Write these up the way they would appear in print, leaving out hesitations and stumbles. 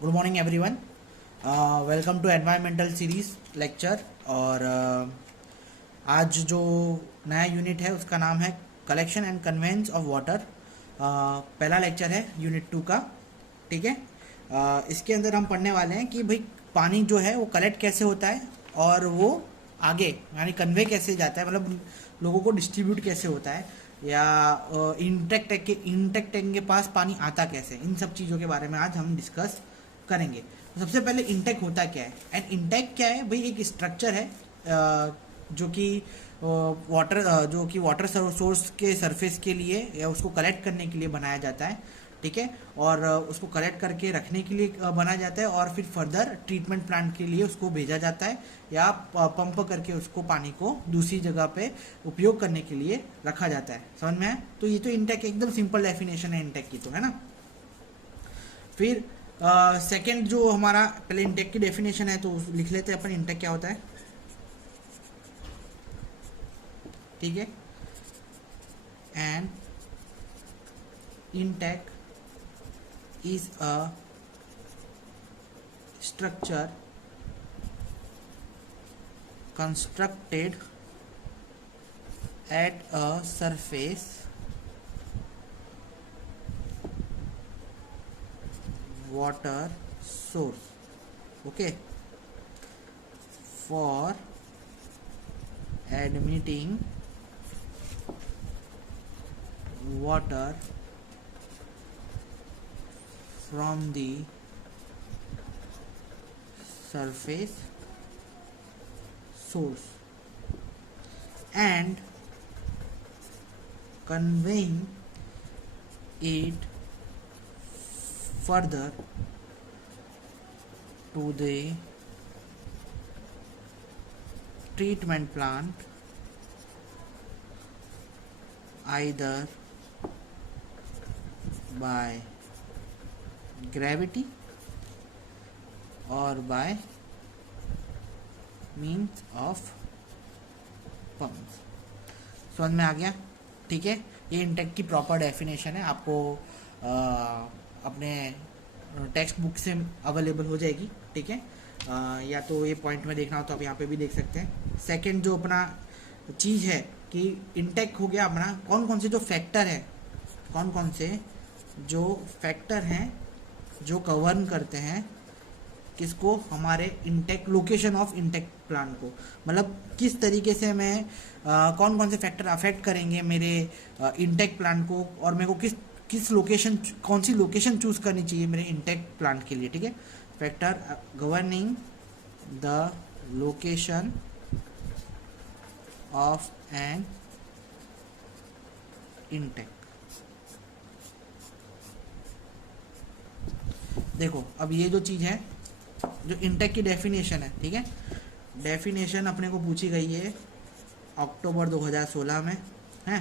Good morning everyone. Welcome to environmental series lecture. और आज जो नया यूनिट है उसका नाम है collection and conveyance of water. पहला लेक्चर है यूनिट 2 का। ठीक है। इसके अंदर हम पढ़ने वाले हैं कि भाई पानी जो है वो कलेक्ट कैसे होता है और वो आगे यानी कन्वे कैसे जाता है, मतलब लोगों को डिस्ट्रीब्यूट कैसे होता है, या इंटेक्ट टैंक के पास पानी आता कैसे। इन सब चीज़ों के बारे में आज हम डिस्कस करेंगे। तो सबसे पहले इंटेक होता क्या है एंड इंटेक क्या है भाई। एक स्ट्रक्चर है जो कि वाटर सोर्स के सरफेस के लिए या उसको कलेक्ट करने के लिए बनाया जाता है। ठीक है। और उसको कलेक्ट करके रखने के लिए बनाया जाता है और फिर फर्दर ट्रीटमेंट प्लांट के लिए उसको भेजा जाता है या पंप करके उसको पानी को दूसरी जगह पे उपयोग करने के लिए रखा जाता है। समझ में आया? तो ये तो इंटेक एकदम सिंपल डेफिनेशन है इंटेक की, तो है ना। फिर सेकंड जो हमारा पहले इंटेक की डेफिनेशन है तो लिख लेते हैं अपन इंटेक क्या होता है। ठीक है। And intake is a structure constructed at a surface water source, okay, for admitting water from the surface source and conveying it further to the treatment plant either by gravity or by means of pumps। समझ में आ गया? ठीक है। ये intake की proper definition है, आपको अपने टेक्स्ट बुक से अवेलेबल हो जाएगी। ठीक है। या तो ये पॉइंट में देखना हो तो आप यहाँ पे भी देख सकते हैं। सेकंड जो अपना चीज़ है कि इंटेक हो गया अपना कौन कौन से जो फैक्टर है, कौन कौन से जो फैक्टर हैं जो गवर्न करते हैं किसको, हमारे intake location of intake plant को। मतलब किस तरीके से मैं कौन कौन से फैक्टर अफेक्ट करेंगे मेरे इंटेक प्लांट को और मेरे को किस लोकेशन, कौन सी लोकेशन चूज करनी चाहिए मेरे इंटेक प्लांट के लिए। ठीक है। Factor governing the location of an intake. देखो अब ये जो चीज़ है जो इंटेक की डेफिनेशन है, ठीक है, डेफिनेशन अपने को पूछी गई है अक्टूबर 2016 में है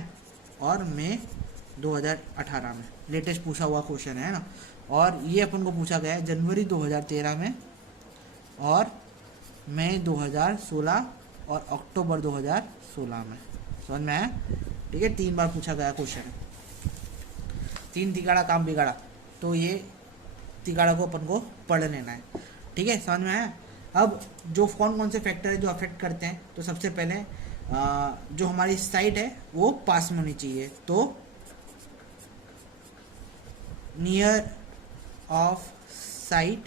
और मई 2018 में। लेटेस्ट पूछा हुआ क्वेश्चन है ना। और ये अपन को पूछा गया है जनवरी 2013 में और मई 2016 और अक्टूबर 2016 में। समझ में आया? ठीक है। 3 बार पूछा गया क्वेश्चन है। 3 तिगाड़ा काम बिगाड़ा, तो ये तिगाड़ा को अपन को पढ़ लेना है। ठीक है। समझ में आया? अब जो कौन कौन से फैक्टर है जो अफेक्ट करते हैं, तो सबसे पहले जो हमारी साइट है वो पास में होनी चाहिए, तो near of site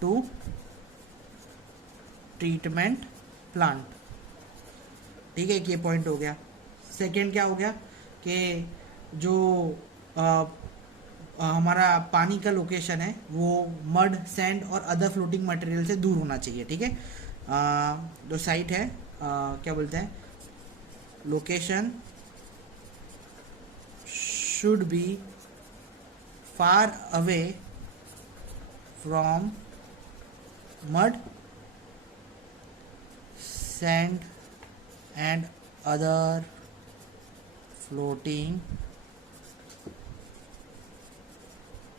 to treatment plant. ठीक है, ये पॉइंट हो गया। सेकेंड क्या हो गया कि जो हमारा पानी का लोकेशन है वो मड, सैंड और अदर फ्लोटिंग मटेरियल से दूर होना चाहिए। ठीक है। जो साइट है क्या बोलते हैं, location should be far away from mud, sand and other floating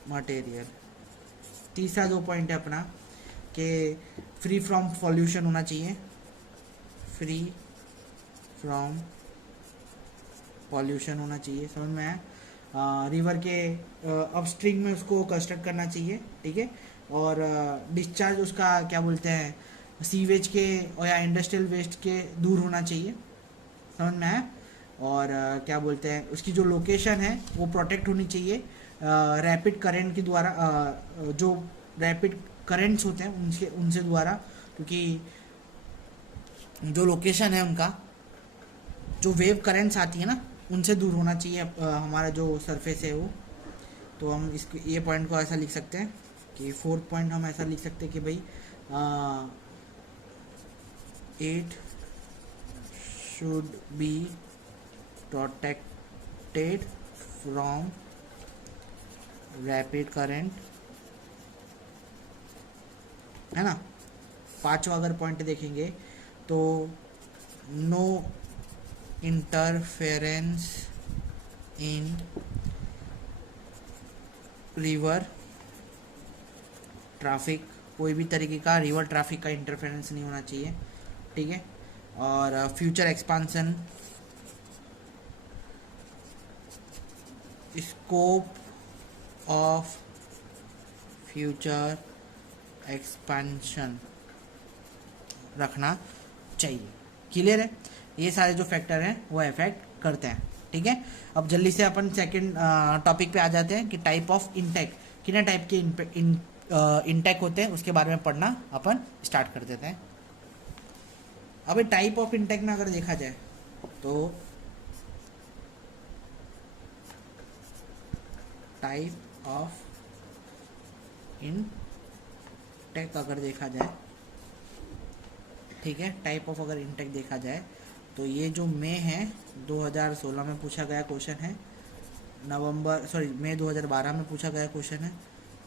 material. तीसरा जो पॉइंट है अपना कि फ्री फ्रॉम पॉल्यूशन होना चाहिए, फ्री फ्रॉम पॉल्यूशन होना चाहिए। समझ में आया? रिवर के अपस्ट्रीम में उसको कंस्ट्रक्ट करना चाहिए। ठीक है। और डिस्चार्ज उसका क्या बोलते हैं सीवेज के और या इंडस्ट्रियल वेस्ट के दूर होना चाहिए, समझ में आया। और क्या बोलते हैं उसकी जो लोकेशन है वो प्रोटेक्ट होनी चाहिए रैपिड करंट के द्वारा, जो रैपिड करंट्स होते हैं उनसे उनसे द्वारा, क्योंकि जो लोकेशन है उनका जो वेव करंट्स आती है ना उनसे दूर होना चाहिए हमारा जो सरफेस है वो। तो हम इसको ये पॉइंट को ऐसा लिख सकते हैं कि फोर्थ पॉइंट हम ऐसा लिख सकते हैं कि भाई it should be protected from rapid current, है ना। पांचवा अगर पॉइंट देखेंगे तो no interference in river traffic, कोई भी तरीके का रिवर ट्रैफिक का इंटरफेरेंस नहीं होना चाहिए, ठीक है। और future expansion, scope of future expansion रखना चाहिए। क्लियर है, ये सारे जो फैक्टर हैं वो इफेक्ट करते हैं, ठीक है। अब जल्दी से अपन सेकंड टॉपिक पे आ जाते हैं कि टाइप ऑफ इंटेक, कितने टाइप के इंटेक होते हैं उसके बारे में पढ़ना अपन स्टार्ट कर देते हैं। अभी टाइप ऑफ इंटेक में अगर देखा जाए तो टाइप ऑफ इंटेक अगर देखा जाए, ठीक है, टाइप ऑफ अगर इंटेक देखा जाए तो ये जो मई है 2016 में पूछा गया क्वेश्चन है, मई 2012 में पूछा गया क्वेश्चन है,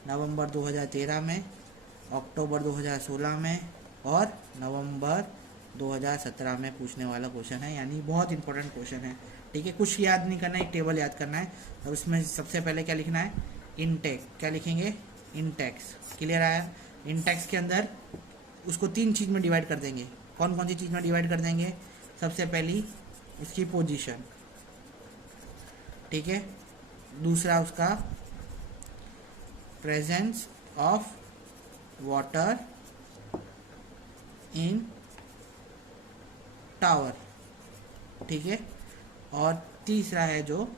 नवंबर 2013 में, अक्टूबर 2016 में और नवंबर 2017 में पूछने वाला क्वेश्चन है, यानी बहुत इंपॉर्टेंट क्वेश्चन है, ठीक है। कुछ याद नहीं करना है, एक टेबल याद करना है और उसमें सबसे पहले क्या लिखना है, इंटेक, क्या लिखेंगे, इंटेक्स। क्लियर आया। इंटेक्स के अंदर उसको 3 चीज़ में डिवाइड कर देंगे। कौन कौन सी चीज़ में डिवाइड कर देंगे, सबसे पहली उसकी पोजीशन, ठीक है, दूसरा उसका presence of water in tower, ठीक है, और तीसरा है जो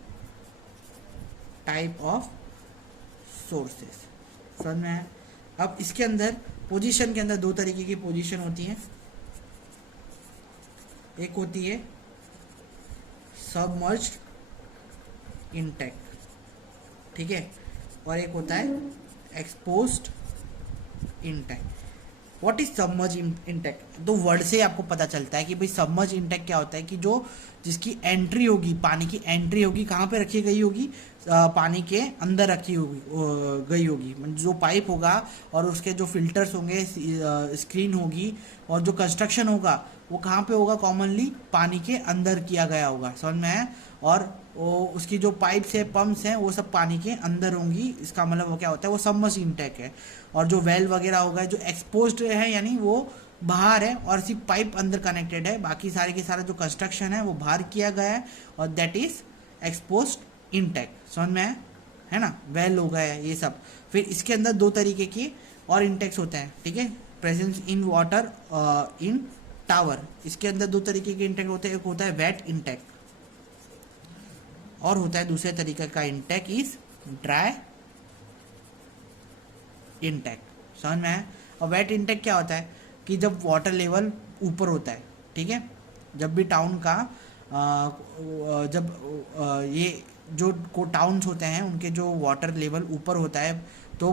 टाइप ऑफ सोर्सेस, समझ में आया। अब इसके अंदर पोजीशन के अंदर 2 तरीके की पोजीशन होती है, एक होती है सबमर्ज्ड इंटेक, ठीक है, और एक होता है exposed intake. What is submerge intake, तो वर्ड से आपको पता चलता है कि भाई सबमर्ज इंटेक क्या होता है कि जो जिसकी एंट्री होगी, पानी की एंट्री होगी, कहाँ पे रखी गई होगी, पानी के अंदर रखी होगी गई होगी, जो पाइप होगा और उसके जो फिल्टर्स होंगे, स्क्रीन होगी और जो कंस्ट्रक्शन होगा वो कहाँ पे होगा, कॉमनली पानी के अंदर किया गया होगा, समझ में आया। और वो उसकी जो पाइप्स है, पंप्स हैं, वो सब पानी के अंदर होंगी, इसका मतलब वो क्या होता है, वो सबमर्ज इंटेक है। और जो वेल वगैरह होगा जो एक्सपोज्ड है यानी वो बाहर है और सिर्फ पाइप अंदर कनेक्टेड है, बाकी सारे के सारे जो कंस्ट्रक्शन है वो बाहर किया गया है और दैट इज एक्सपोज्ड इंटेक, समझ में है ना। वेल हो गया ये सब। फिर इसके अंदर 2 तरीके की और इंटेक्स होते हैं, ठीक है, presence in water in tower, इसके अंदर 2 तरीके के इंटेक होते हैं, एक होता है वेट इंटेक और होता है दूसरे तरीके का इंटेक इज ड्राई इंटेक, समझ में है। और वेट इंटेक क्या होता है कि जब वाटर लेवल ऊपर होता है, ठीक है, जब भी टाउन का ये जो टाउन्स होते हैं उनके जो वाटर लेवल ऊपर होता है तो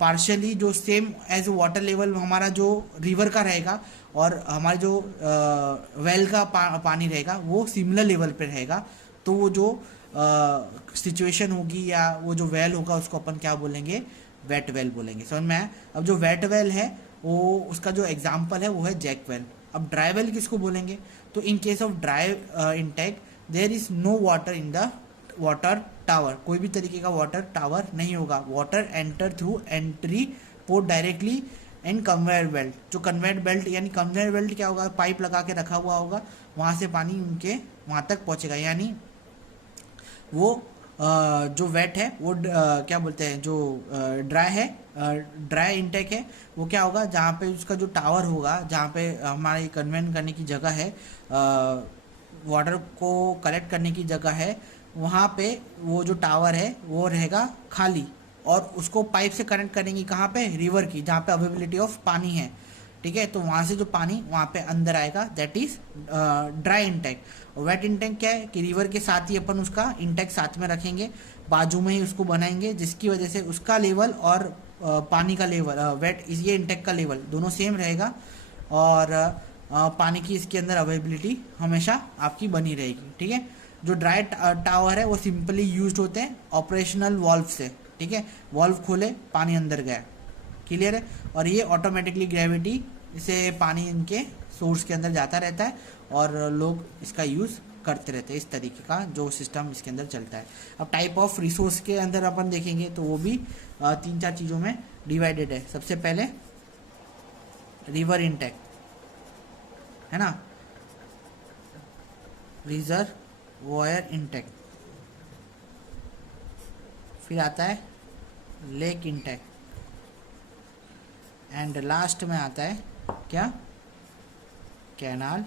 पार्शियली जो सेम एज वाटर लेवल हमारा जो रिवर का रहेगा और हमारे जो वेल का पानी रहेगा वो सिमिलर लेवल पे रहेगा, तो वो जो सिचुएशन होगी या वो जो वेल होगा उसको अपन क्या बोलेंगे, वेट वेल बोलेंगे, समझ में आया। अब जो वेट वेल है वो उसका जो एग्जाम्पल है वो है जैक वेल। अब ड्राई वेल किसको बोलेंगे, तो in case of dry intake there is no water in the water tower, कोई भी तरीके का वाटर टावर नहीं होगा, water enter through entry port directly and conveyor belt, जो कन्वेयर बेल्ट यानी कन्वेयर बेल्ट क्या होगा, पाइप लगा के रखा हुआ होगा, वहाँ से पानी उनके वहाँ तक पहुँचेगा, यानी वो जो वेट है वो क्या बोलते हैं, जो ड्राई है, ड्राई इंटेक है, वो क्या होगा, जहाँ पे उसका जो टावर होगा, जहाँ पे हमारे कन्वेंट करने की जगह है, वाटर को कलेक्ट करने की जगह है, वहाँ पे वो जो टावर है वो रहेगा खाली, और उसको पाइप से कनेक्ट करेंगे कहाँ पे, रिवर की, जहाँ पे अवेलेबिलिटी ऑफ पानी है। ठीक है, तो वहाँ से जो पानी वहाँ पे अंदर आएगा, that is dry intake. Wet intake क्या है कि रिवर के साथ ही अपन उसका इंटेक साथ में रखेंगे, बाजू में ही उसको बनाएंगे, जिसकी वजह से उसका लेवल और पानी का लेवल, वेट इस ये इंटेक का लेवल दोनों सेम रहेगा, और पानी की इसके अंदर अवेलेबिलिटी हमेशा आपकी बनी रहेगी। ठीक है, जो ड्राई टावर है वो सिंपली यूज होते हैं ऑपरेशनल वाल्व से। ठीक है, वाल्व खोले, पानी अंदर गया, क्लियर है, और ये ऑटोमेटिकली ग्रेविटी से पानी इनके सोर्स के अंदर जाता रहता है, और लोग इसका यूज़ करते रहते हैं। इस तरीके का जो सिस्टम इसके अंदर चलता है। अब टाइप ऑफ रिसोर्स के अंदर अपन देखेंगे तो वो भी 3-4 चीज़ों में डिवाइडेड है। सबसे पहले रिवर इंटेक है ना, रिजर्वॉयर इंटेक, फिर आता है लेक इंटेक, एंड लास्ट में आता है क्या, कैनाल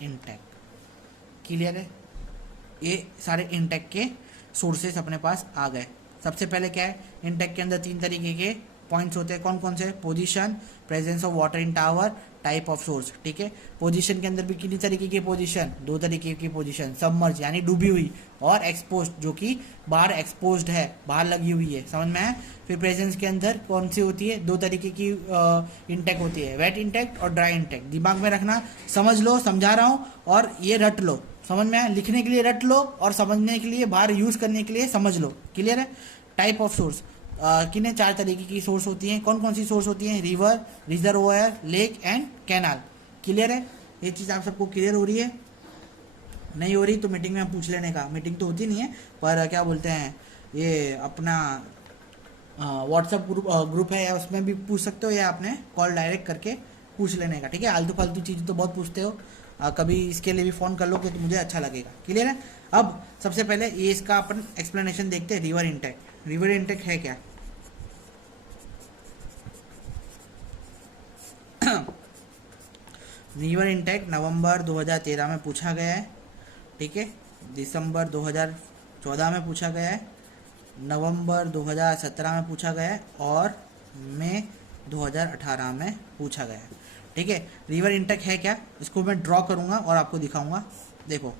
इंटेक। क्लियर है, ये सारे इंटेक के सोर्सेस अपने पास आ गए। सबसे पहले क्या है, इंटेक के अंदर 3 तरीके के पॉइंट्स होते हैं। कौन कौन से, position, presence of water in tower, type of source. ठीक है, पोजीशन के अंदर भी कितनी तरीके की पोजीशन, 2 तरीके की पोजीशन, सबमर्ज यानी डूबी हुई, और एक्सपोज्ड जो कि बाहर एक्सपोज्ड है, बाहर लगी हुई है, समझ में है। फिर प्रेजेंस के अंदर कौन सी होती है, 2 तरीके की इंटेक होती है, वेट इंटेक और ड्राई इंटेक। दिमाग में रखना, समझ लो, समझा रहा हूँ, और ये रट लो, समझ में है, लिखने के लिए रट लो और समझने के लिए, बाहर यूज करने के लिए समझ लो। क्लियर है। टाइप ऑफ सोर्स, किन्हें 4 तरीके की सोर्स होती हैं, कौन कौन सी सोर्स होती हैं, river, reservoir, lake and canal. Clear है, ये चीज़ आप सबको क्लियर हो रही है, नहीं हो रही तो मीटिंग में हम पूछ लेने का, मीटिंग तो होती नहीं है पर क्या बोलते हैं, ये अपना व्हाट्सअप ग्रुप है, या उसमें भी पूछ सकते हो, या आपने कॉल डायरेक्ट करके पूछ लेने का। ठीक है, आलतू फालतू चीज़ तो बहुत पूछते हो, कभी इसके लिए भी फ़ोन कर लो तो मुझे अच्छा लगेगा। क्लियर है। अब सबसे पहले ये इसका अपन एक्सप्लेनेशन देखते हैं, रिवर इंटेक। रिवर इंटेक है क्या, रिवर इंटेक नवंबर 2013 में पूछा गया है। ठीक है, दिसंबर 2014 में पूछा गया है, नवंबर 2017 में पूछा गया है, और मई 2018 में पूछा गया है। ठीक है, रिवर इंटेक है क्या, इसको मैं ड्रॉ करूंगा और आपको दिखाऊंगा। देखो,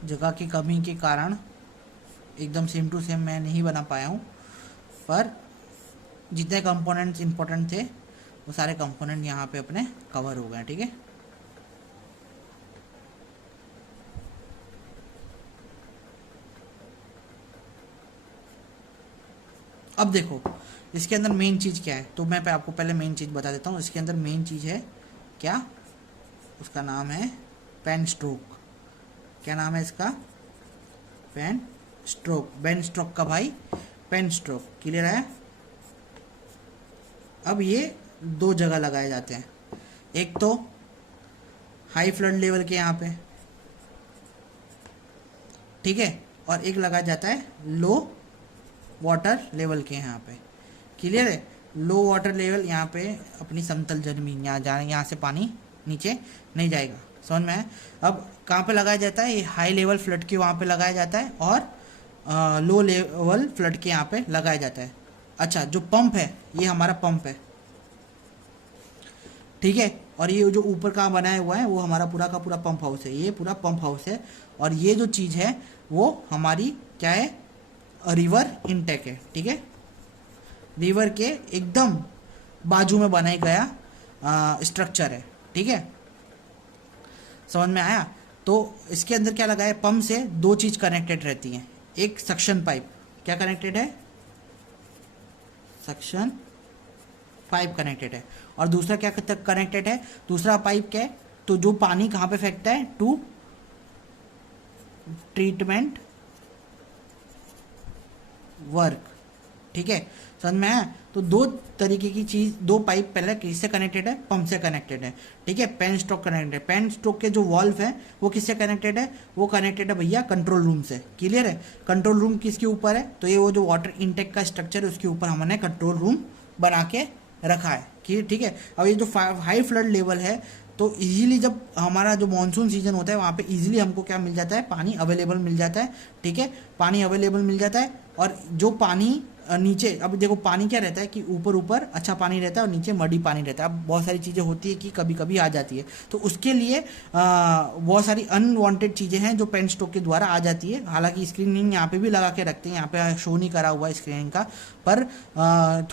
जगह की कमी के कारण एकदम सेम टू सेम मैं नहीं बना पाया हूँ, पर जितने कंपोनेंट्स इंपॉर्टेंट थे वो सारे कंपोनेंट यहाँ पे अपने कवर हो गए। ठीक है, अब देखो इसके अंदर मेन चीज़ क्या है, तो मैं आपको पहले मेन चीज़ बता देता हूँ। इसके अंदर मेन चीज़ है क्या, उसका नाम है पेन स्ट्रोक। क्या नाम है इसका, पेन स्ट्रोक। बेन स्ट्रोक का भाई पेन स्ट्रोक। क्लियर है। अब ये 2 जगह लगाए जाते हैं, एक तो हाई फ्लड लेवल के यहाँ पे, ठीक है, और एक लगाया जाता है लो वाटर लेवल के यहाँ पे। क्लियर है। लो वाटर लेवल यहाँ पे अपनी समतल जमीन, यहाँ से पानी नीचे नहीं जाएगा। समझ में है? अब कहाँ पे लगाया जाता है? ये हाई लेवल फ्लड के वहाँ पे लगाया जाता है और लो लेवल फ्लड के यहाँ पे लगाया जाता है। अच्छा, जो पंप है ये हमारा पंप है, ठीक है। और ये जो ऊपर का बनाया हुआ है वो हमारा पूरा का पूरा पंप हाउस है, ये पूरा पंप हाउस है। और ये जो चीज़ है वो हमारी क्या है? रिवर इनटेक है, ठीक है। रिवर के एकदम बाजू में बनाया गया स्ट्रक्चर है, ठीक है। समझ में आया? तो इसके अंदर क्या लगा है? पंप से दो चीज़ कनेक्टेड रहती हैं। एक सक्शन पाइप, क्या कनेक्टेड है? सक्शन पाइप कनेक्टेड है। और दूसरा क्या कनेक्टेड है? दूसरा पाइप क्या है? तो जो पानी कहाँ पे फेंकता है? टू ट्रीटमेंट वर्क, ठीक है। समझ में आया? तो दो तरीके की चीज, दो पाइप पहले किससे कनेक्टेड है? पंप से कनेक्टेड है, ठीक है। पेन स्ट्रोक कनेक्टेड है। पेन स्ट्रोक के जो वॉल्व है वो किससे कनेक्टेड है? वो कनेक्टेड है भैया कंट्रोल रूम से। क्लियर है? कंट्रोल रूम किसके ऊपर है? तो ये वो जो वाटर इनटेक का स्ट्रक्चर है उसके ऊपर हमने कंट्रोल रूम बना के रखा है, ठीक है। अब ये जो हाई फ्लड लेवल है, तो इजीली जब हमारा जो मानसून सीजन होता है वहाँ पे इजीली हमको क्या मिल जाता है? पानी अवेलेबल मिल जाता है, ठीक है। पानी अवेलेबल मिल जाता है। और जो पानी नीचे, अब देखो पानी क्या रहता है कि ऊपर ऊपर अच्छा पानी रहता है और नीचे मडी पानी रहता है। अब बहुत सारी चीज़ें होती है कि कभी कभी आ जाती है, तो उसके लिए बहुत सारी अनवांटेड चीज़ें हैं जो पेन स्टॉक के द्वारा आ जाती है। हालांकि स्क्रीनिंग यहाँ पे भी लगा के रखते हैं, यहाँ पे शो नहीं करा हुआ है स्क्रीनिंग का, पर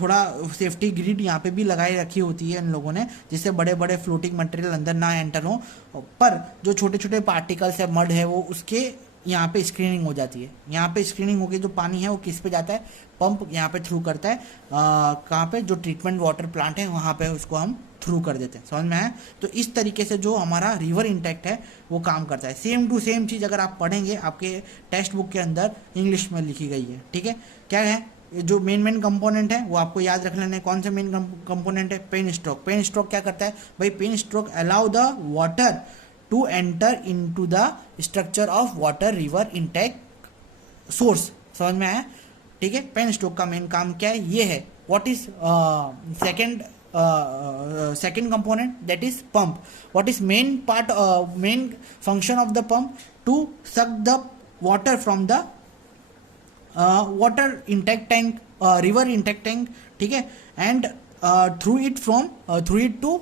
थोड़ा सेफ्टी ग्रिड यहाँ पे भी लगाई रखी होती है इन लोगों ने, जिससे बड़े बड़े फ्लोटिंग मटेरियल अंदर ना एंटर हो। पर जो छोटे छोटे पार्टिकल्स है, मड है, वो उसके यहाँ पे स्क्रीनिंग हो जाती है। यहाँ पे स्क्रीनिंग होगी, जो पानी है वो किस पे जाता है? पंप यहाँ पे थ्रू करता है। कहाँ पे? जो ट्रीटमेंट वाटर प्लांट है वहाँ पे उसको हम थ्रू कर देते हैं। समझ में आया? तो इस तरीके से जो हमारा रिवर इंटैक्ट है वो काम करता है। सेम टू सेम चीज़ अगर आप पढ़ेंगे आपके टेक्स्ट बुक के अंदर इंग्लिश में लिखी गई है, ठीक है। क्या है? जो मेन कंपोनेंट है वो आपको याद रख लेना है। कौन से मेन कंपोनेंट है? Pen stroke. पेन स्ट्रोक क्या करता है भाई? Pen stroke allow the water to enter into the structure of water river intake source। समझ में आया? ठीक है। पेन स्ट्रोक का मेन काम क्या है? ये है। What is second component? That is pump. What is main part, main function of the pump? To suck the water from the water intake tank, river intake tank, ठीक है। And through it to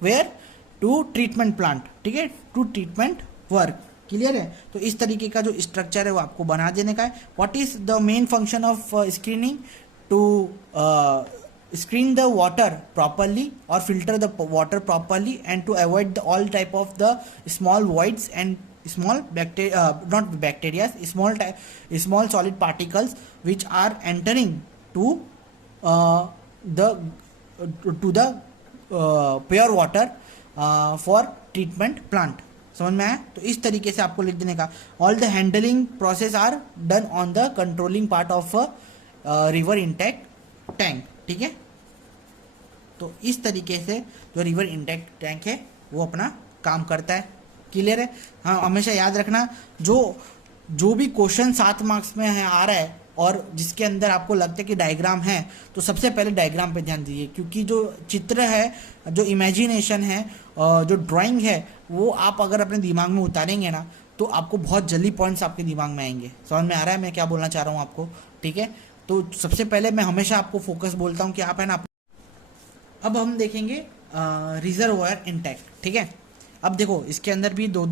where? To treatment plant, ठीक है, to treatment work. Clear है? तो इस तरीके का जो स्ट्रक्चर है वो आपको बना देने का है। What is the main function of screening? To screen the water properly or filter the water properly and to avoid the all type of the small voids and small bacteria, not bacteria, small solid particles which are entering to the pure water for treatment plant। समझ में आया? तो इस तरीके से आपको लिख देने का। All the handling process are done on the controlling part of river intake tank, ठीक है। तो इस तरीके से जो रिवर इंटेक टैंक है वो अपना काम करता है। क्लियर है? हाँ, हमेशा याद रखना, जो भी क्वेश्चन 7 मार्क्स में है आ रहा है और जिसके अंदर आपको लगता है कि डायग्राम है, तो सबसे पहले डायग्राम पे ध्यान दीजिए, क्योंकि जो चित्र है, जो इमेजिनेशन है, जो ड्राइंग है, वो आप अगर अपने दिमाग में उतारेंगे ना तो आपको बहुत जल्दी पॉइंट्स आपके दिमाग में आएंगे। समझ में आ रहा है मैं क्या बोलना चाह रहा हूँ आपको? ठीक है। तो सबसे पहले मैं हमेशा आपको फोकस बोलता हूँ कि आप है ना। अब हम देखेंगे रिजर्वॉयर इंटैक्ट, ठीक है। अब देखो इसके अंदर भी दो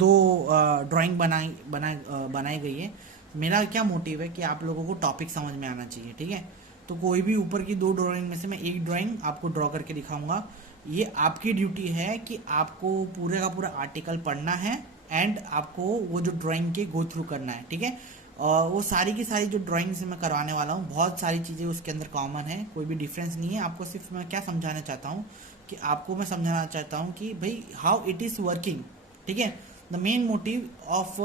ड्राइंग बनाई गई है। मेरा क्या मोटिव है कि आप लोगों को टॉपिक समझ में आना चाहिए, ठीक है। तो कोई भी ऊपर की 2 ड्राइंग में से मैं एक ड्राइंग आपको ड्रॉ करके दिखाऊंगा। ये आपकी ड्यूटी है कि आपको पूरे का पूरा आर्टिकल पढ़ना है एंड आपको वो जो ड्राइंग के गो थ्रू करना है, ठीक है। और वो सारी की सारी जो ड्राइंग से मैं करवाने वाला हूँ, बहुत सारी चीज़ें उसके अंदर कॉमन है, कोई भी डिफरेंस नहीं है। आपको सिर्फ मैं क्या समझाना चाहता हूँ कि आपको मैं समझाना चाहता हूँ कि भाई हाउ इट इज़ वर्किंग, ठीक है। The main motive of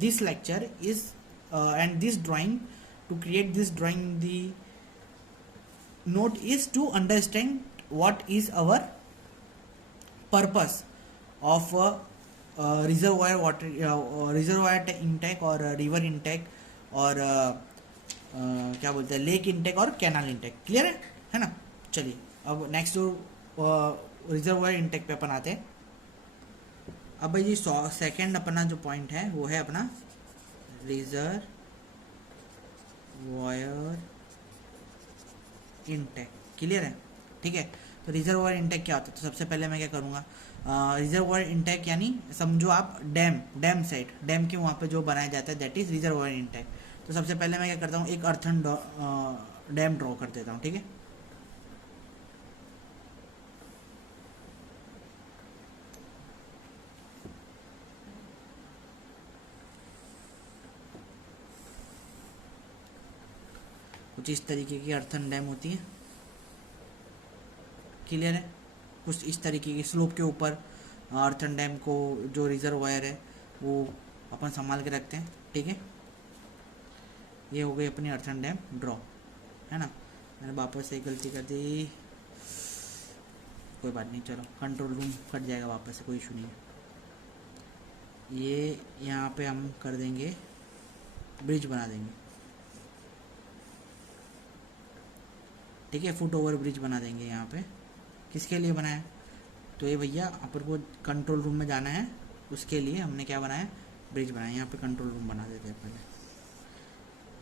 this lecture is and this drawing, to create this drawing, the note is to understand what is our purpose of reservoir water, reservoir intake और river intake और क्या बोलते हैं lake intake और canal intake. Clear है ना? चलिए अब नेक्स्ट जो रिजर्वायर इंटेक पे अपन आते हैं। अब भाई जी सेकेंड अपना जो पॉइंट है वो है अपना रिजर्वॉयर इनटेक। क्लियर है? ठीक है। तो रिजर्वॉयर इनटेक क्या होता है? तो सबसे पहले मैं क्या करूँगा, रिजर्वॉयर इनटेक यानी समझो आप डैम सेट, डैम के वहाँ पे जो बनाया जाता है दैट इज़ रिजर्वॉयर इनटेक। तो सबसे पहले मैं क्या करता हूँ, एक अर्थन डैम ड्रॉ कर देता हूँ। ठीक है, कुछ इस तरीके की अर्थन डैम होती है। क्लियर है? कुछ इस तरीके की स्लोप के ऊपर अर्थन डैम को जो रिजर्वायर है वो अपन संभाल के रखते हैं। ठीक है, ये हो गई अपनी अर्थन डैम ड्रॉ, है ना। मैंने वापस से गलती कर दी, कोई बात नहीं, चलो कंट्रोल रूम कट जाएगा वापस से, कोई इशू नहीं है। ये यहाँ पे हम कर देंगे, ब्रिज बना देंगे। ठीक है, फुट ओवर ब्रिज बना देंगे यहाँ पे। किसके लिए बनाया? तो ये भैया अपन को कंट्रोल रूम में जाना है, उसके लिए हमने क्या बनाया, ब्रिज बनाया। यहाँ पे कंट्रोल रूम बना देते हैं पहले,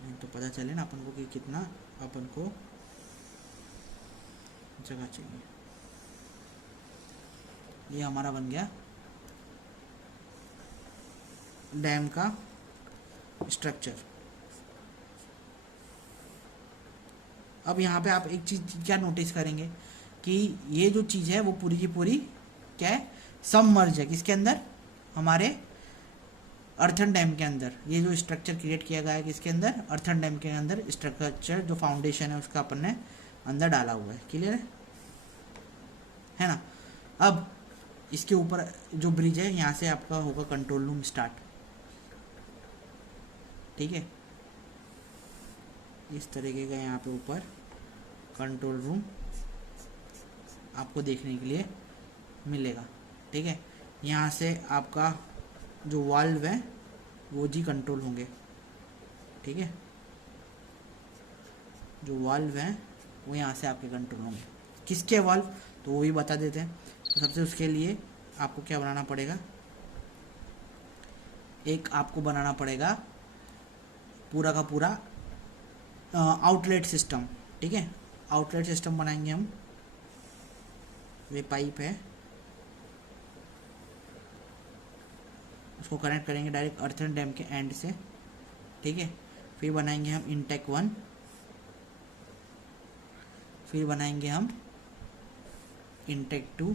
नहीं तो पता चले ना अपन को कि कितना अपन को जगह चाहिए। ये हमारा बन गया डैम का स्ट्रक्चर। अब यहाँ पे आप एक चीज़ क्या नोटिस करेंगे कि ये जो चीज़ है वो पूरी की पूरी क्या है, सबमर्ज है। किसके अंदर? हमारे अर्थन डैम के अंदर। ये जो स्ट्रक्चर क्रिएट किया गया है किसके अंदर? अर्थन डैम के अंदर स्ट्रक्चर जो फाउंडेशन है उसका अपन ने अंदर डाला हुआ है। क्लियर है ना। अब इसके ऊपर जो ब्रिज है यहाँ से आपका होगा कंट्रोल रूम स्टार्ट। ठीक है, इस तरीके का यहाँ पे ऊपर कंट्रोल रूम आपको देखने के लिए मिलेगा। ठीक है, यहाँ से आपका जो वाल्व है वो जी कंट्रोल होंगे। ठीक है, जो वाल्व हैं वो यहाँ से आपके कंट्रोल होंगे। किसके वाल्व? तो वो भी बता देते हैं। तो सबसे उसके लिए आपको क्या बनाना पड़ेगा, एक आपको बनाना पड़ेगा पूरा का पूरा आउटलेट सिस्टम। ठीक है, आउटलेट सिस्टम बनाएंगे हम। ये पाइप है, उसको कनेक्ट करेंगे डायरेक्ट अर्थन डैम के एंड से। ठीक है, फिर बनाएंगे हम इनटेक 1, फिर बनाएंगे हम इनटेक 2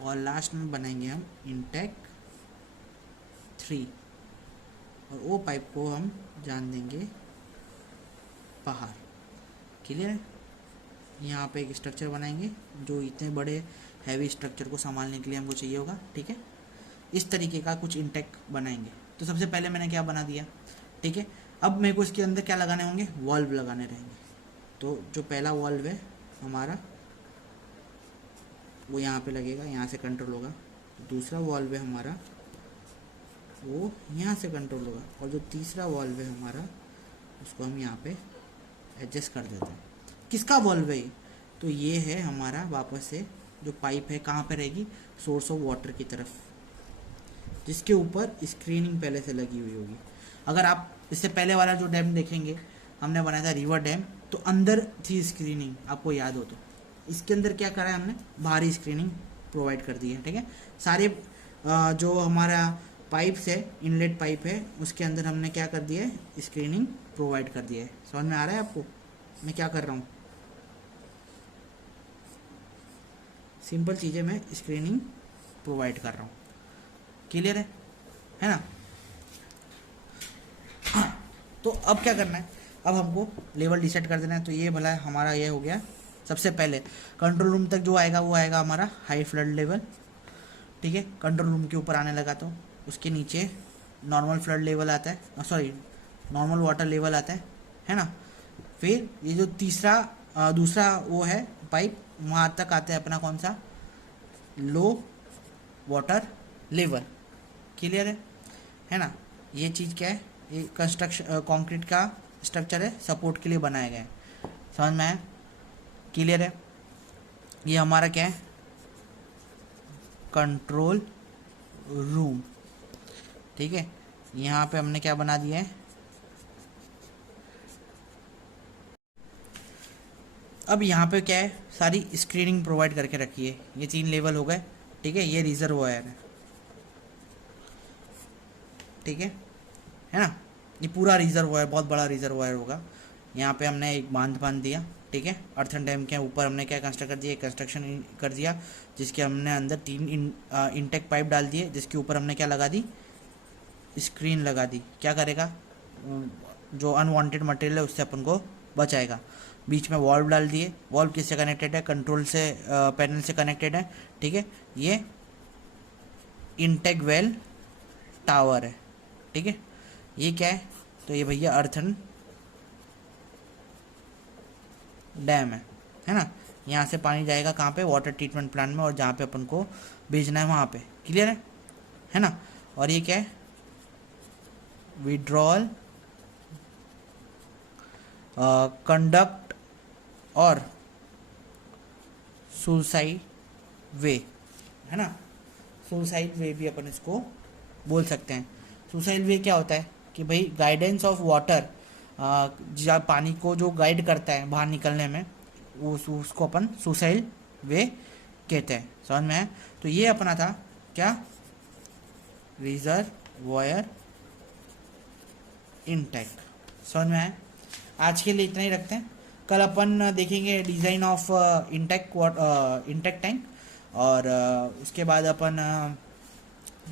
और लास्ट में बनाएंगे हम इनटेक 3 और वो पाइप को हम जान देंगे बाहर। क्लियर है? यहाँ पे एक स्ट्रक्चर बनाएंगे जो इतने बड़े हैवी स्ट्रक्चर को संभालने के लिए हमको चाहिए होगा। ठीक है, इस तरीके का कुछ इनटेक बनाएंगे। तो सबसे पहले मैंने क्या बना दिया। ठीक है, अब मेरे को इसके अंदर क्या लगाने होंगे, वॉल्व लगाने रहेंगे। तो जो पहला वॉल्व है हमारा वो यहाँ पे लगेगा, यहाँ से कंट्रोल होगा। दूसरा वॉल्व है हमारा वो यहाँ से कंट्रोल होगा और जो तीसरा वॉल्व है हमारा उसको हम यहाँ पे एडजस्ट कर देते हैं। किसका वॉल्व है ये? तो ये है हमारा वापस से जो पाइप है, कहाँ पे रहेगी, सोर्स ऑफ वाटर की तरफ, जिसके ऊपर स्क्रीनिंग पहले से लगी हुई होगी। अगर आप इससे पहले वाला जो डैम देखेंगे हमने बनाया था रिवर डैम, तो अंदर थी स्क्रीनिंग, आपको याद हो तो। इसके अंदर क्या करा है हमने, बाहरी स्क्रीनिंग प्रोवाइड कर दी है। ठीक है, सारे जो हमारा पाइप्स है, इनलेट पाइप है, उसके अंदर हमने क्या कर दिया है, स्क्रीनिंग प्रोवाइड कर दिया है। समझ में आ रहा है आपको मैं क्या कर रहा हूँ? सिंपल चीज़ें मैं स्क्रीनिंग प्रोवाइड कर रहा हूँ। क्लियर है ना। तो अब क्या करना है, अब हमको लेवल डिसाइड कर देना है। तो ये भला हमारा ये हो गया। सबसे पहले कंट्रोल रूम तक जो आएगा वो आएगा हमारा हाई फ्लड लेवल। ठीक है, कंट्रोल रूम के ऊपर आने लगा तो उसके नीचे नॉर्मल फ्लड लेवल आता है, सॉरी नॉर्मल वाटर लेवल आता है ना। फिर ये जो दूसरा वो है पाइप, वहाँ तक आते हैं अपना कौन सा, लो वाटर लेवल। क्लियर है ना। ये चीज़ क्या है, ये कंस्ट्रक्शन कंक्रीट का स्ट्रक्चर है, सपोर्ट के लिए बनाया गया है। समझ में आया? क्लियर है। ये हमारा क्या है, कंट्रोल रूम। ठीक है, यहाँ पे हमने क्या बना दिया है, अब यहाँ पे क्या है, सारी स्क्रीनिंग प्रोवाइड करके रखी है। ये 3 लेवल हो गए। ठीक है, ये रिजर्वायर है। ठीक है ना, ये पूरा रिजर्वायर बहुत बड़ा रिजर्वायर होगा। यहाँ पे हमने एक बांध दिया। ठीक है, अर्थन डैम के ऊपर हमने क्या कंस्ट्रक्ट कर दिया, कंस्ट्रक्शन कर दिया, जिसके हमने अंदर 3 इनटेक पाइप डाल दिए, जिसके ऊपर हमने क्या लगा दी, स्क्रीन लगा दी। क्या करेगा, जो अनवांटेड मटेरियल है उससे अपन को बचाएगा। बीच में वॉल्व डाल दिए। वॉल्व किससे कनेक्टेड है, कंट्रोल से, पैनल से कनेक्टेड है। ठीक है, ये इनटेक वेल टावर है। ठीक है, ये क्या है, तो ये भैया अर्थन डैम है ना। यहाँ से पानी जाएगा कहाँ पे, वाटर ट्रीटमेंट प्लांट में, और जहाँ पे अपन को भेजना है वहाँ पे। क्लियर है ना। और ये क्या है, विड्रॉल कंडक्ट और सुसाइड वे, है ना। सुसाइड वे भी अपन इसको बोल सकते हैं। सुसाइड वे क्या होता है कि भाई गाइडेंस ऑफ वाटर, जब पानी को जो गाइड करता है बाहर निकलने में, उसको अपन सुसाइड वे कहते हैं। समझ में है। तो ये अपना था क्या, रिजर्वायर इनटेक। समझ में है। आज के लिए इतना ही रखते हैं। कल अपन देखेंगे डिज़ाइन ऑफ इनटेक टैंक, और उसके बाद अपन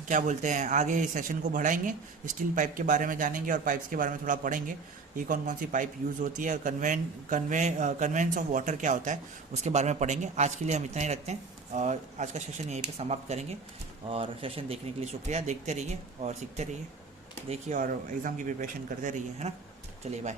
क्या बोलते हैं, आगे सेशन को बढ़ाएंगे, स्टील पाइप के बारे में जानेंगे और पाइप्स के बारे में थोड़ा पढ़ेंगे, ये कौन कौन सी पाइप यूज़ होती है, कन्वेंस ऑफ वाटर क्या होता है उसके बारे में पढ़ेंगे। आज के लिए हम इतना ही रखते हैं और आज का सेशन यहीं पे समाप्त करेंगे। और सेशन देखने के लिए शुक्रिया। देखते रहिए और सीखते रहिए, देखिए और एग्ज़ाम की प्रिपरेशन करते रहिए, है ना। चलिए बाय।